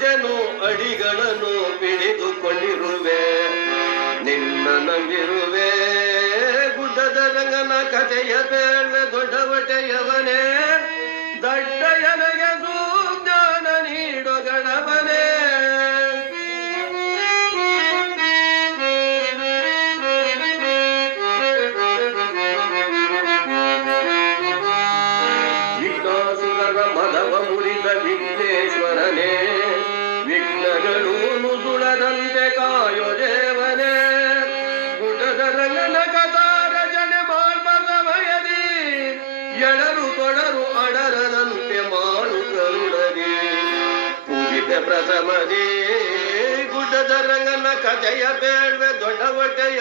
ಬಿದ್ದೆನು ಅಡಿಗಳನ್ನು ಪಿಡಿದುಕೊಂಡಿರುವೆ. ನಿನ್ನ ನಂಬಿರುವೆ. ಗುಡ್ಡದ ರಂಗನ ಕಥೆಯ ಬೇಳ್ವೆ ಎಳರು ಕೊಡರು ಅಡರದಂತೆ ಮಾಡು ಕರುಣದಿ ಪೂಜಿತ ಪ್ರಥಮದೇ ಗುಡ್ಡದ ರಂಗನ ಕಥೆಯ ಬೇಡ್ವೆ ದೊಡ್ಡ ಹೊಟ್ಟೆಯ